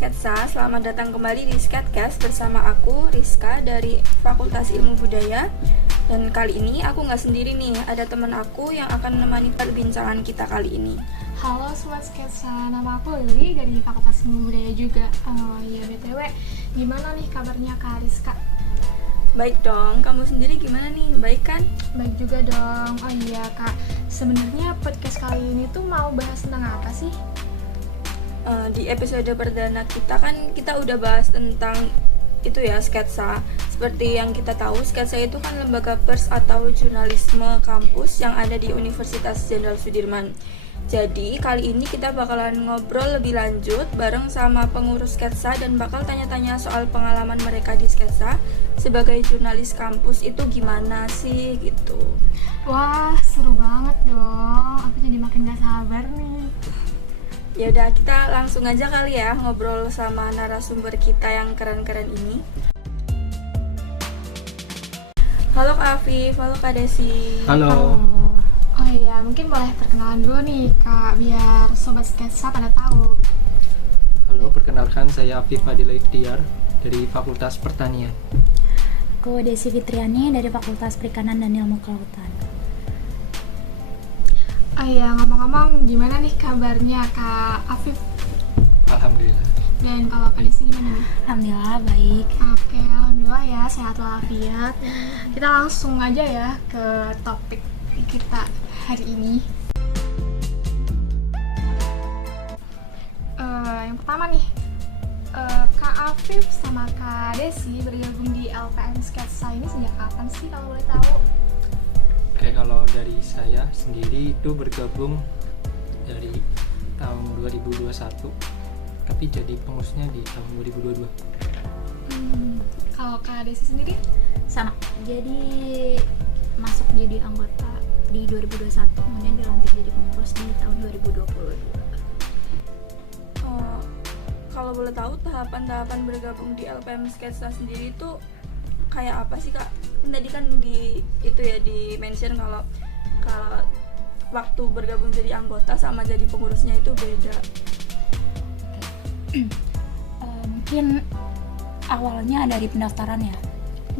Sketsa, selamat datang kembali di Sketcast bersama aku, Rizka dari Fakultas Ilmu Budaya. Dan kali ini aku nggak sendiri nih, ada teman aku yang akan menemani perbincangan kita kali ini. Halo Sobat Sketsa, nama aku Lili dari Fakultas Ilmu Budaya juga. Ya BTW, gimana nih kabarnya Kak Rizka? Baik dong, kamu sendiri gimana nih? Baik kan? Baik juga dong. Oh iya Kak, sebenarnya podcast kali ini tuh mau bahas tentang apa sih? Di episode perdana kita udah bahas tentang itu ya, sketsa. Seperti yang kita tahu, sketsa itu kan lembaga pers atau jurnalisme kampus yang ada di Universitas Jenderal Sudirman. Jadi kali ini kita bakalan ngobrol lebih lanjut bareng sama pengurus sketsa dan bakal tanya-tanya soal pengalaman mereka di sketsa sebagai jurnalis kampus itu gimana sih gitu. Wah, seru banget dong. Aku jadi makin gak sabar nih. Ya udah, kita langsung aja kali ya ngobrol sama narasumber kita yang keren-keren ini. Halo Kak Afif, halo Kak Desi. Halo. Oh iya, mungkin boleh perkenalan dulu nih Kak, biar Sobat Sketsa pada tahu. Halo, perkenalkan saya Afif Fadila Ikhtiar dari Fakultas Pertanian. Aku Desi Fitriani dari Fakultas Perikanan dan Ilmu Kelautan. Oh iya, ngomong-ngomong gimana nih kabarnya Kak Afif? Alhamdulillah. Dan kalau Kak Desi gimana nih? Alhamdulillah baik. Oke, alhamdulillah ya, sehat walafiat. Kita langsung aja ya ke topik kita hari ini. Yang pertama nih, Kak Afif sama Kak Desi bergabung di LPM Sketsa ini sejak kapan sih kalau boleh tahu? Oke, kalau dari saya sendiri itu bergabung dari tahun 2021, tapi jadi pengurusnya di tahun 2022. Kalau Kak Desi sendiri? Sama. Jadi masuk jadi anggota di 2021, kemudian dilantik jadi pengurus di tahun 2022. Kalau boleh tahu tahapan-tahapan bergabung di LPM Sketsa sendiri itu kayak apa sih Kak? Tadi kan di mention kalau waktu bergabung jadi anggota sama jadi pengurusnya itu beda. Mungkin awalnya dari pendaftaran ya.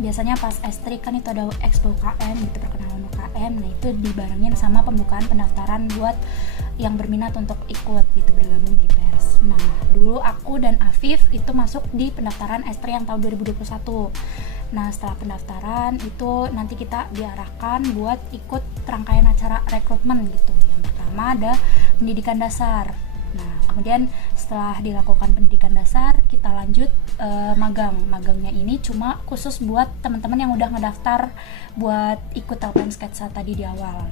Biasanya pas S3 kan itu ada Expo UKM gitu, perkenalan UKM. Nah itu dibarengin sama pembukaan pendaftaran buat yang berminat untuk ikut gitu bergabung di pers. Nah dulu aku dan Afif itu masuk di pendaftaran S3 yang tahun 2021. Nah setelah pendaftaran itu nanti kita diarahkan buat ikut rangkaian acara rekrutmen gitu. Yang pertama ada pendidikan dasar. Nah kemudian setelah dilakukan pendidikan dasar kita lanjut magang. Magangnya ini cuma khusus buat teman-teman yang udah ngedaftar buat ikut LPM Sketsa tadi di awal.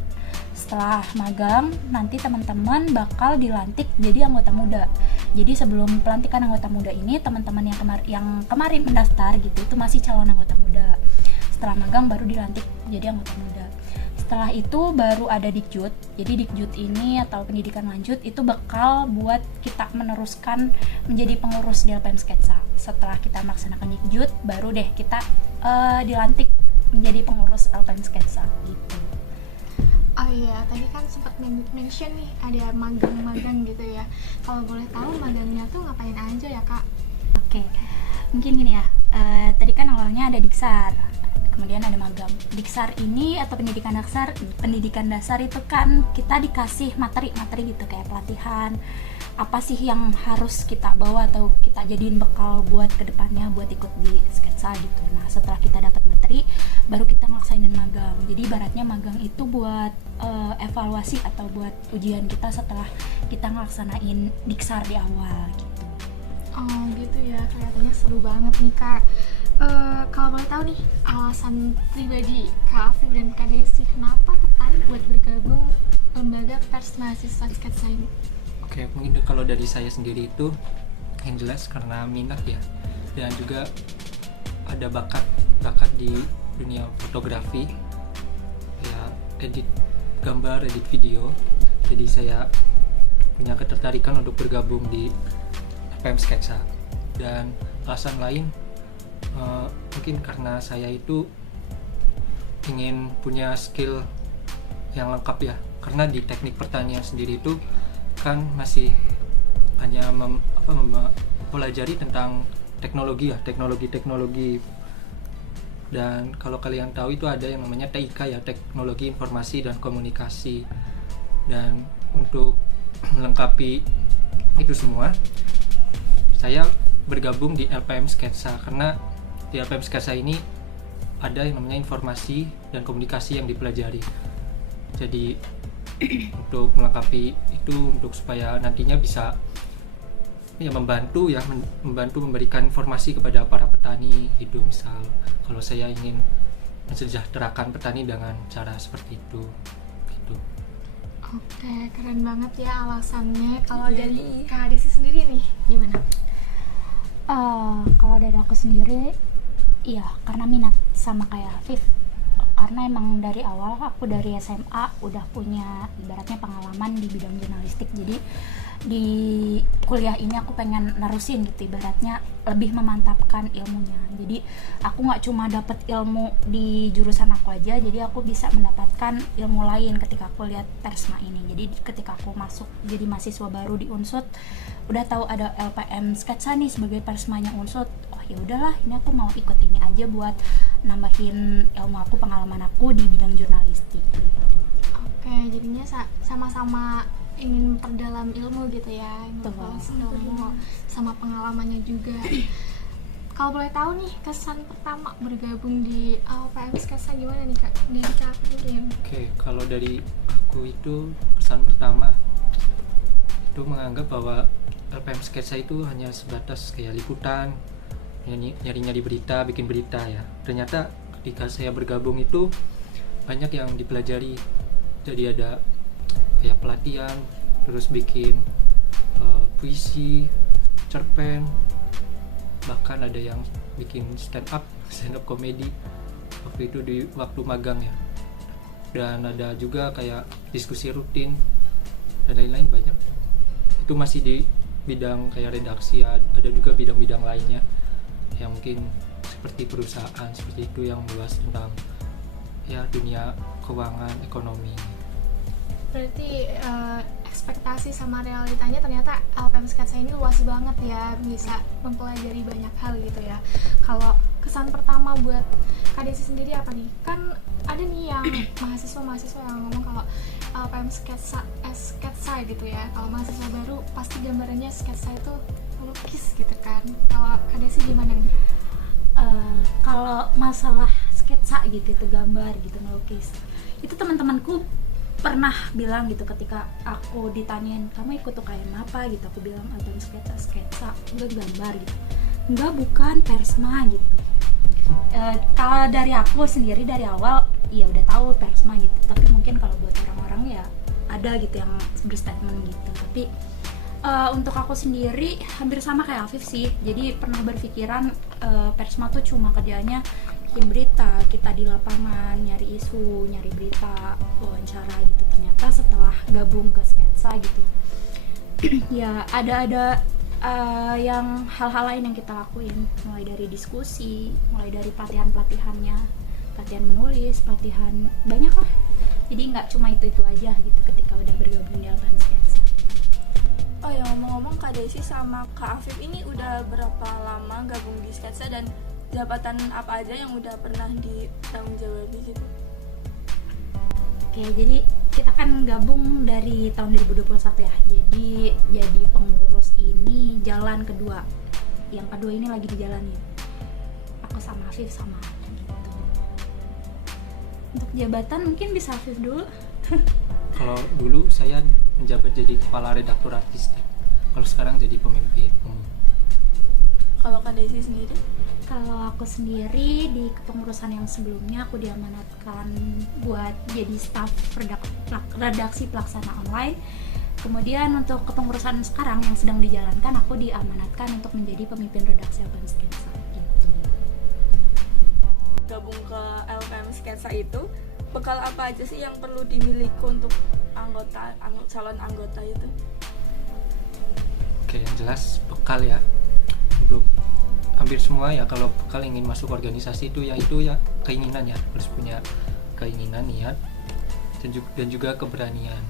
Setelah magang nanti teman-teman bakal dilantik jadi anggota muda. Jadi sebelum pelantikan anggota muda ini teman-teman yang kemarin mendaftar gitu itu masih calon anggota muda. Setelah magang baru dilantik jadi anggota muda. Setelah itu baru ada Dikjut. Jadi Dikjut ini atau pendidikan lanjut itu bakal buat kita meneruskan menjadi pengurus di LPM Sketsa. Setelah kita melaksanakan Dikjut baru deh kita dilantik menjadi pengurus LPM Sketsa gitu. Oh iya, tadi kan sempat mention nih ada magang-magang gitu ya. Kalau boleh tahu magangnya tuh ngapain aja ya Kak? Oke, mungkin gini ya. Tadi kan awalnya ada Diksar, kemudian ada magang. Diksar ini atau pendidikan dasar itu kan kita dikasih materi-materi gitu kayak pelatihan. Apa sih yang harus kita bawa atau kita jadiin bekal buat kedepannya buat ikut di sketsa gitu. Nah setelah kita dapat materi baru kita ngelaksainin magang. Jadi ibaratnya magang itu buat evaluasi atau buat ujian kita setelah kita ngelaksanain diksar di awal gitu. Oh gitu ya, kelihatannya seru banget nih Kak. Kalau boleh tahu nih alasan pribadi Kak Afif dan Kak Desi kenapa tertarik buat bergabung lembaga pers mahasiswa sketsa ini? Oke, mungkin kalau dari saya sendiri itu yang jelas karena minat ya, dan juga ada bakat di dunia fotografi ya, edit gambar, edit video. Jadi saya punya ketertarikan untuk bergabung di LPM Sketsa. Dan alasan lain mungkin karena saya itu ingin punya skill yang lengkap ya, karena di teknik pertanian sendiri itu kan masih hanya mempelajari tentang teknologi ya, teknologi. Dan kalau kalian tahu itu ada yang namanya TIK ya, Teknologi Informasi dan Komunikasi. Dan untuk melengkapi itu semua, saya bergabung di LPM Sketsa, karena di LPM Sketsa ini ada yang namanya informasi dan komunikasi yang dipelajari. Jadi untuk melengkapi itu, untuk supaya nantinya bisa ya membantu memberikan informasi kepada para petani hidup. Misal kalau saya ingin mensejahterakan petani dengan cara seperti itu gitu. Oke, keren banget ya alasannya. Kalau Iya dari nih. Kak Desi sendiri nih, gimana? Kalau dari aku sendiri, iya karena minat sama kayak Afif. Karena emang dari awal aku dari SMA udah punya ibaratnya pengalaman di bidang jurnalistik. Jadi di kuliah ini aku pengen nerusin gitu, ibaratnya lebih memantapkan ilmunya. Jadi aku nggak cuma dapet ilmu di jurusan aku aja, jadi aku bisa mendapatkan ilmu lain ketika aku lihat Persma ini. Jadi ketika aku masuk jadi mahasiswa baru di Unsud, udah tahu ada LPM Sketsa nih sebagai Persmanya Unsud. Oh ya udahlah, ini aku mau ikut ini aja buat nambahin ilmu aku, pengalaman aku di bidang jurnalistik. Oke, jadinya sama-sama ingin perdalam ilmu gitu ya, memperluas ilmu sama pengalamannya juga. Kalau boleh tahu nih, kesan pertama bergabung di LPM Sketsa gimana nih Kak? Dari Kak mungkin. Oke, kalau dari aku itu kesan pertama itu menganggap bahwa LPM Sketsa itu hanya sebatas kayak liputan, nyari-nyari berita, bikin berita ya. Ternyata ketika saya bergabung itu banyak yang dipelajari. Jadi ada kayak pelatihan, terus bikin puisi, cerpen, bahkan ada yang bikin stand up comedy waktu itu di waktu magang ya. Dan ada juga kayak diskusi rutin dan lain-lain banyak. Itu masih di bidang kayak redaksi, ada juga bidang-bidang lainnya yang mungkin seperti perusahaan, seperti itu yang membahas tentang ya dunia keuangan, ekonomi. Berarti ekspektasi sama realitanya ternyata LPM Sketsa ini luas banget ya, bisa mempelajari banyak hal gitu ya. Kalau kesan pertama buat Kak Desi sendiri apa nih? Kan ada nih yang mahasiswa yang ngomong kalau LPM sketsa gitu ya. Kalau mahasiswa baru pasti gambarannya sketsa itu melukis gitu kan. Kalau Kak Desi gimana nih? Kalau masalah sketsa gitu, itu gambar gitu, melukis, itu teman-temanku pernah bilang gitu ketika aku ditanyain kamu ikut UKM apa gitu, aku bilang album sketsa, enggak gambar gitu, enggak bukan Persma gitu. Kalau dari aku sendiri dari awal ya udah tahu Persma gitu, tapi mungkin kalau buat orang-orang ya ada gitu yang berstatement gitu. Tapi untuk aku sendiri hampir sama kayak Afif sih, jadi pernah berpikiran Persma tuh cuma kerjanya bikin berita, kita di lapangan nyari isu, nyari berita, wawancara gitu. Ternyata setelah gabung ke Sketsa gitu ya ada yang hal-hal lain yang kita lakuin, mulai dari diskusi, mulai dari pelatihan-pelatihannya, pelatihan menulis, pelatihan banyak lah. Jadi nggak cuma itu aja gitu ketika udah bergabung di LPM Sketsa. Oh ya, ngomong-ngomong, Kak Desi sama Kak Afif ini udah berapa lama gabung di Sketsa dan jabatan apa aja yang udah pernah ditanggung jawabi gitu? Oke, jadi kita kan gabung dari tahun 2021 ya. Jadi pengurus ini jalan kedua. Yang kedua ini lagi dijalanin. Aku sama Afif sama gitu. Untuk jabatan mungkin bisa Afif dulu. Kalau dulu saya menjabat jadi kepala redaktur artistik. Kalau sekarang jadi pemimpin umum. Kalau Kak Desi sendiri? Kalau aku sendiri di kepengurusan yang sebelumnya aku diamanatkan buat jadi staf redaksi pelaksana online. Kemudian untuk kepengurusan sekarang yang sedang dijalankan, aku diamanatkan untuk menjadi pemimpin redaksi LPM Sketsa gitu. Gabung ke LPM Sketsa itu bekal apa aja sih yang perlu dimiliki untuk calon anggota itu? Oke, yang jelas bekal ya, untuk hampir semua ya. Kalau bekal ingin masuk organisasi itu ya keinginan ya, harus punya keinginan, niat, dan juga keberanian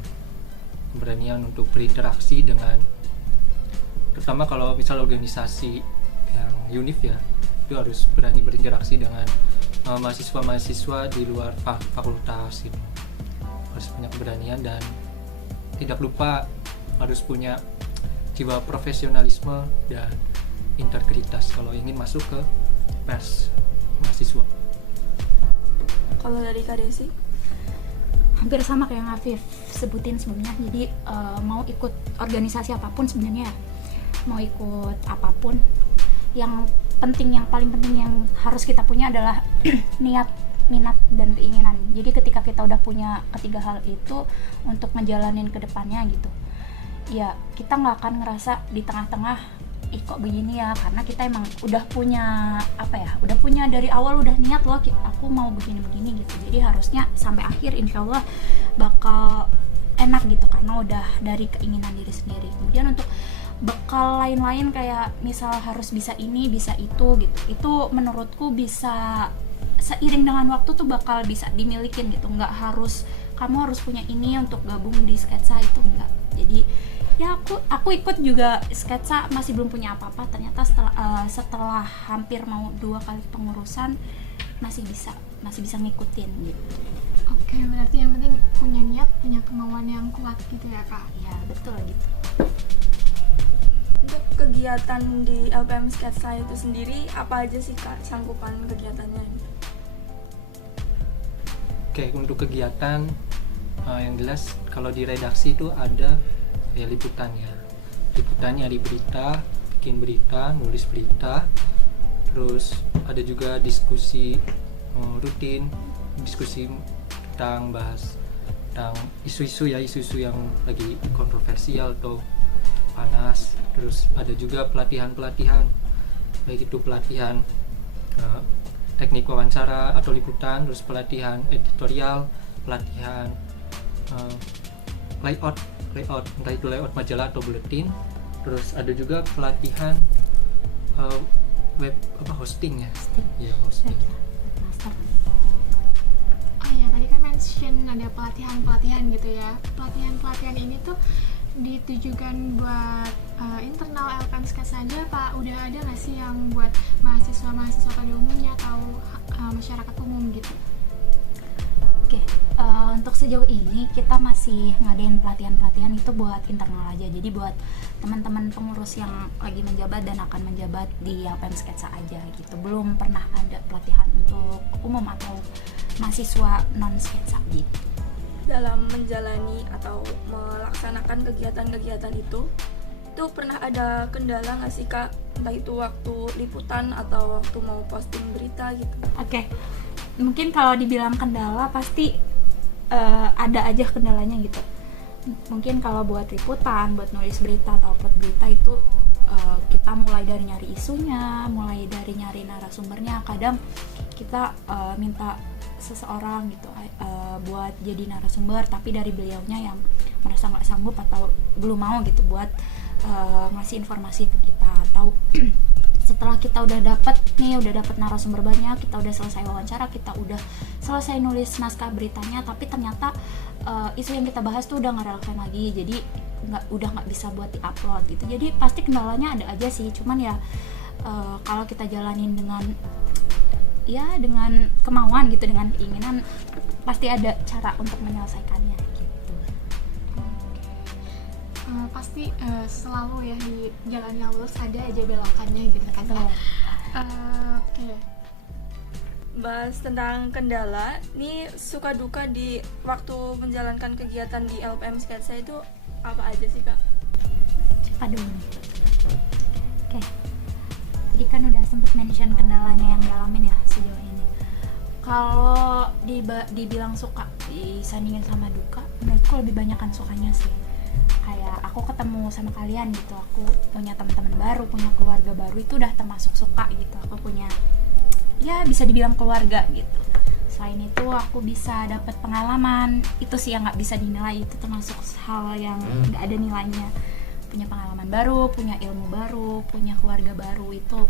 untuk berinteraksi dengan terutama kalau misal organisasi yang UNIF ya, itu harus berani berinteraksi dengan mahasiswa-mahasiswa di luar fakultas gitu. Harus punya keberanian dan tidak lupa harus punya jiwa profesionalisme dan integritas kalau ingin masuk ke pers mahasiswa. Kalau dari Kak Desi? Hampir sama kayak yang Afif sebutin sebelumnya. Jadi mau ikut organisasi apapun sebenarnya, mau ikut apapun, yang penting, yang paling penting yang harus kita punya adalah niat, minat, dan keinginan. Jadi ketika kita udah punya ketiga hal itu untuk ngejalanin ke depannya gitu, ya kita nggak akan ngerasa di tengah-tengah ih kok begini ya, karena kita emang udah punya udah punya dari awal, udah niat loh aku mau begini-begini gitu. Jadi harusnya sampai akhir insya Allah bakal enak gitu, karena udah dari keinginan diri sendiri. Kemudian untuk bekal lain-lain kayak misal harus bisa ini, bisa itu gitu, itu menurutku bisa seiring dengan waktu tuh bakal bisa dimilikin gitu. Nggak harus kamu harus punya ini untuk gabung di sketsa, itu enggak. Jadi ya aku ikut juga sketsa, masih belum punya apa-apa, ternyata setelah hampir mau 2 kali pengurusan masih bisa ngikutin gitu. Oke, berarti yang penting punya niat, punya kemauan yang kuat gitu ya Kak? Ya betul gitu. Untuk kegiatan di LPM Sketsa itu sendiri apa aja sih Kak sangkupan kegiatannya? Oke, untuk kegiatan yang jelas kalau di redaksi itu ada ya liputannya nyari berita, bikin berita, nulis berita, terus ada juga diskusi rutin, diskusi tentang isu-isu yang lagi kontroversial atau panas. Terus ada juga pelatihan baik itu pelatihan teknik wawancara atau liputan, terus pelatihan editorial, pelatihan layout entah itu layout majalah atau buletin. Terus ada juga pelatihan web hosting ya. Hosting. Oh ya, tadi kan mention ada pelatihan gitu ya. Pelatihan ini tuh ditujukan buat internal LPM Sketsa saja, Pak? Udah ada nggak sih yang buat mahasiswa pada umumnya atau masyarakat umum gitu? Oke, untuk sejauh ini kita masih ngadain pelatihan itu buat internal aja. Jadi buat teman-teman pengurus yang lagi menjabat dan akan menjabat di LPM Sketsa aja gitu. Belum pernah ada pelatihan untuk umum atau mahasiswa non sketsa gitu. Dalam menjalani atau melaksanakan kegiatan-kegiatan itu pernah ada kendala nggak sih Kak? Entah itu waktu liputan atau waktu mau posting berita gitu. Oke. Mungkin kalau dibilang kendala pasti ada aja kendalanya gitu. Mungkin kalau buat liputan, buat nulis berita atau upload berita itu kita mulai dari nyari isunya, mulai dari nyari narasumbernya. Kadang kita minta seseorang gitu buat jadi narasumber, tapi dari beliaunya yang merasa nggak sanggup atau belum mau gitu buat ngasih informasi ke kita. Atau setelah kita udah dapat narasumber banyak, kita udah selesai wawancara, kita udah selesai nulis naskah beritanya, tapi ternyata isu yang kita bahas tuh udah nggak relevan lagi, jadi udah nggak bisa buat diupload gitu. Jadi pasti kendalanya ada aja sih, cuman ya kalau kita jalanin dengan kemauan gitu, dengan keinginan, pasti ada cara untuk menyelesaikannya gitu. Pasti selalu ya di jalan yang lurus ada aja belokannya gitu kan. Oke. Bahas tentang kendala, nih suka duka di waktu menjalankan kegiatan di LPM Sketsa itu apa aja sih Kak? Aduh. Oke. Tadi kan udah sempet mention kendalanya yang dialamin ya sejauh ini. Kalau dibilang suka disandingin sama duka, menurutku lebih banyakan sukanya sih. Kayak aku ketemu sama kalian gitu, aku punya teman-teman baru, punya keluarga baru, itu udah termasuk suka gitu. Aku punya, ya bisa dibilang keluarga gitu. Selain itu aku bisa dapat pengalaman, itu sih yang nggak bisa dinilai, itu termasuk hal yang nggak ada nilainya. Punya pengalaman baru, punya ilmu baru, punya keluarga baru, itu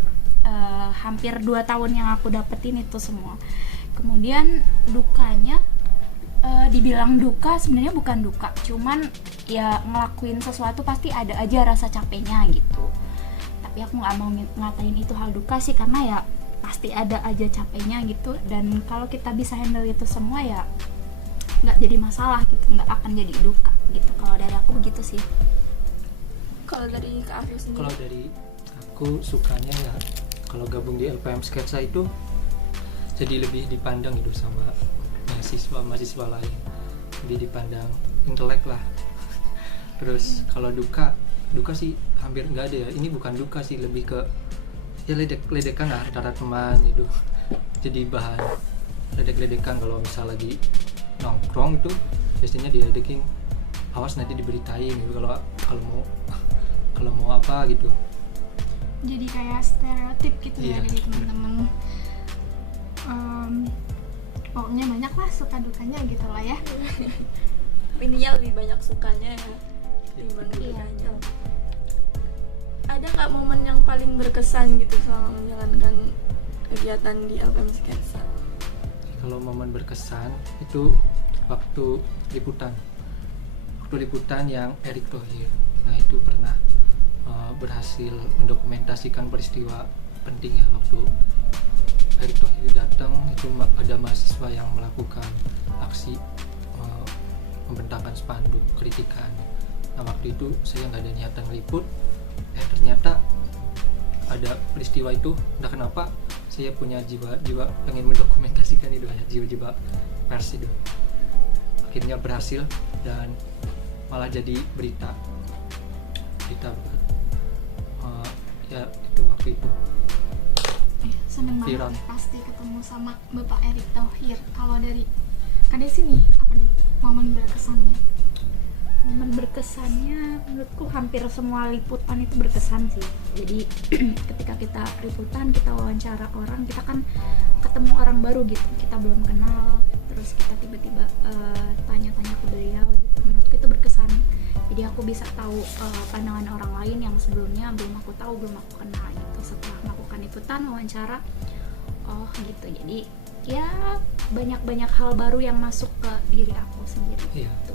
hampir 2 tahun yang aku dapetin itu semua. Kemudian dukanya, dibilang duka sebenarnya bukan duka, cuman ya ngelakuin sesuatu pasti ada aja rasa capeknya gitu. Tapi aku nggak mau ngatain itu hal duka sih, karena ya pasti ada aja capeknya gitu. Dan kalau kita bisa handle itu semua ya nggak jadi masalah gitu, nggak akan jadi duka gitu. Kalau dari aku begitu sih. Kalau dari Kak Afif sendiri? Kalau dari aku sukanya ya kalau gabung di LPM Sketsa itu jadi lebih dipandang gitu sama mahasiswa lain, lebih dipandang intelek lah. Terus kalau duka sih hampir nggak ada ya. Ini bukan duka sih, lebih ke ya ledek-ledekan lah antara teman itu. Jadi bahan ledek-ledekan kalau misal lagi nongkrong itu biasanya diledekin, awas nanti diberitain gitu kalau mau apa gitu. Jadi kayak stereotip gitu ya Iya. dari teman-teman. Pokoknya banyak lah suka dukanya gitu lah ya. Intinya lebih banyak sukanya ya dibanding Iya. dukanya. Ada nggak momen yang paling berkesan gitu selama menjalankan kegiatan di LPM Sketsa? Kalau momen berkesan itu waktu liputan yang Erick Thohir. Nah itu pernah berhasil mendokumentasikan peristiwa penting ya. Waktu Erick Thohir datang itu ada mahasiswa yang melakukan aksi membentangkan spanduk kritikan. Nah waktu itu saya nggak ada niatan ngeliput, ternyata ada peristiwa itu. Entah kenapa saya punya jiwa pengen mendokumentasikan itu ya, jiwa pers itu. Akhirnya berhasil dan malah jadi berita ya itu waktu itu Seneng banget viral. nih pasti ketemu sama Bapak Erick Thohir. Kalau dari Kak Desi nih, apa nih momen berkesannya? Momen berkesannya menurutku hampir semua liputan itu berkesan sih. Jadi ketika kita liputan, kita wawancara orang, kita kan ketemu orang baru gitu, kita belum kenal, terus kita tiba-tiba tanya-tanya ke beliau gitu. Menurutku itu berkesan. Jadi aku bisa tahu pandangan orang lain yang sebelumnya belum aku tahu, belum aku kenal gitu. Setelah melakukan liputan, wawancara, oh gitu. Jadi ya banyak hal baru yang masuk ke diri aku sendiri. Iya. Gitu.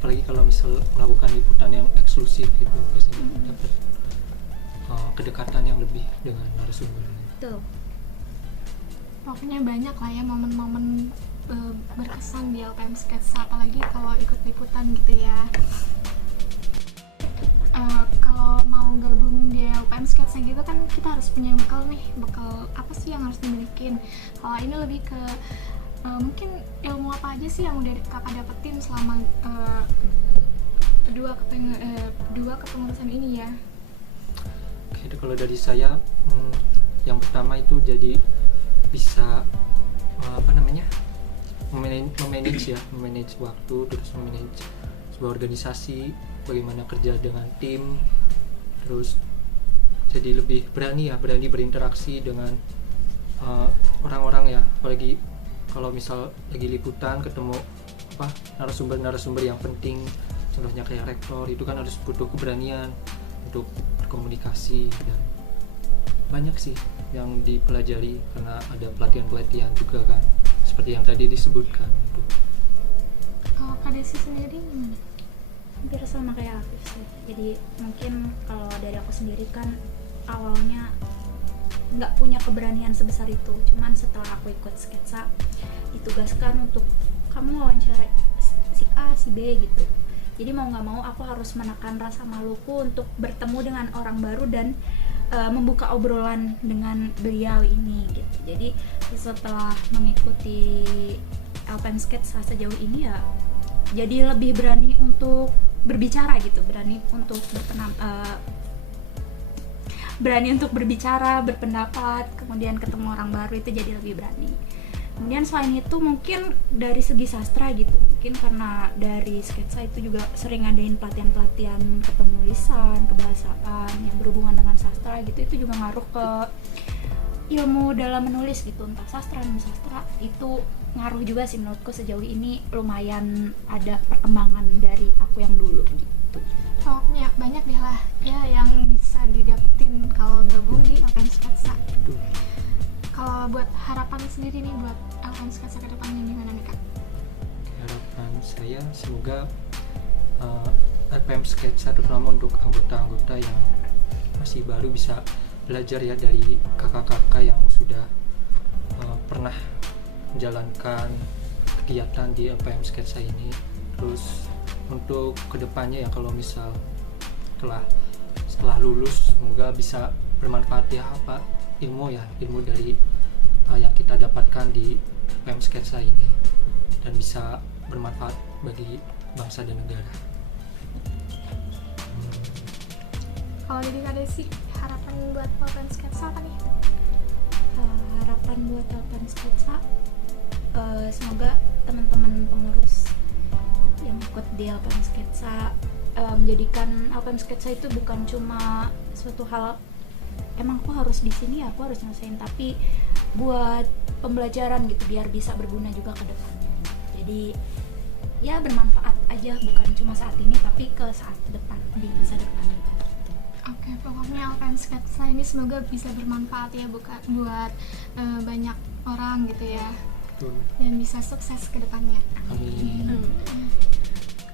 Apalagi kalau misal melakukan liputan yang eksklusif gitu, biasanya dapat kedekatan yang lebih dengan narasumber. Betul. Pokoknya banyak lah ya momen-momen berkesan di LPM Sketsa, apalagi kalau ikut liputan gitu ya. Kalau mau gabung di LPM Sketsa gitu kan kita harus punya bekal nih. Bekal apa sih yang harus dimilikin? Kalau ini lebih ke mungkin ilmu apa aja sih yang udah kakak dapetin selama dua kepengurusan ini ya? Oke, kalau dari saya yang pertama itu jadi bisa memanage waktu, terus memanage sebuah organisasi, bagaimana kerja dengan tim, terus jadi lebih berani berinteraksi dengan orang-orang ya. Apalagi kalau misal lagi liputan ketemu narasumber yang penting, contohnya kayak rektor, itu kan harus butuh keberanian untuk berkomunikasi. Dan banyak sih yang dipelajari karena ada pelatihan juga kan, seperti yang tadi disebutkan itu. Kalau Kak Desi sendiri gimana? Hampir sama kayak Afif sih. Jadi mungkin kalau dari aku sendiri kan awalnya nggak punya keberanian sebesar itu. Cuman setelah aku ikut sketsa, ditugaskan untuk kamu wawancara si A, si B gitu. Jadi mau nggak mau aku harus menekan rasa maluku untuk bertemu dengan orang baru dan membuka obrolan dengan beliau ini gitu. Jadi setelah mengikuti LPM Sketsa sejauh ini ya, jadi lebih berani untuk berbicara gitu, berani untuk berbicara, berpendapat, kemudian ketemu orang baru itu jadi lebih berani. Kemudian selain itu mungkin dari segi sastra gitu, mungkin karena dari sketsa itu juga sering ngadain pelatihan kepenulisan, kebahasaan yang berhubungan dengan sastra gitu, itu juga ngaruh ke ilmu dalam menulis gitu, entah sastra non sastra, itu ngaruh juga sih menurutku. Sejauh ini lumayan ada perkembangan dari aku yang dulu gitu. Pokoknya banyak deh lah ya yang bisa didapetin kalau gabung di LPM Sketsa. Kalau buat harapan sendiri nih buat LPM Sketsa ke depannya gimana nih Kak? Harapan saya semoga LPM Sketsa, terutama untuk anggota-anggota yang masih baru bisa belajar ya dari kakak-kakak yang sudah pernah menjalankan kegiatan di LPM Sketsa ini. Terus untuk kedepannya ya, kalau misal setelah lulus, semoga bisa bermanfaat ya ilmu dari yang kita dapatkan di LPM Sketsa ini, dan bisa bermanfaat bagi bangsa dan negara. Kalau jadi Kak Desi, harapan buat LPM Sketsa apa nih? Harapan buat LPM Sketsa, semoga teman-teman pengurus yang ikut di LPM Sketsa menjadikan LPM Sketsa itu bukan cuma suatu hal emang aku harus di sini, aku harus nyelesain, tapi buat pembelajaran gitu, biar bisa berguna juga ke depannya. Jadi ya bermanfaat aja, bukan cuma saat ini tapi ke saat depan, di masa depan gitu. Oke, pokoknya LPM Sketsa ini semoga bisa bermanfaat ya buat banyak orang gitu ya, Betul. dan bisa sukses ke depannya. Amin.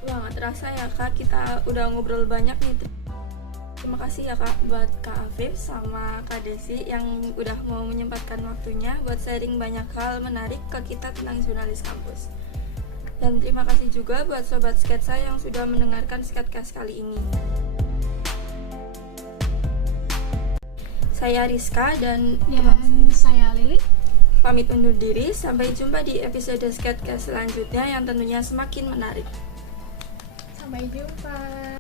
Wah, nggak terasa ya Kak, kita udah ngobrol banyak nih. Terima kasih ya Kak buat Kak Afif sama Kak Desi yang udah mau menyempatkan waktunya buat sharing banyak hal menarik ke kita tentang jurnalis kampus. Dan terima kasih juga buat Sobat Sketsa yang sudah mendengarkan Sketcast kali ini. Saya Rizka dan Dan saya Lili. pamit undur diri. Sampai jumpa di episode Sketcast selanjutnya yang tentunya semakin menarik. Sampai jumpa.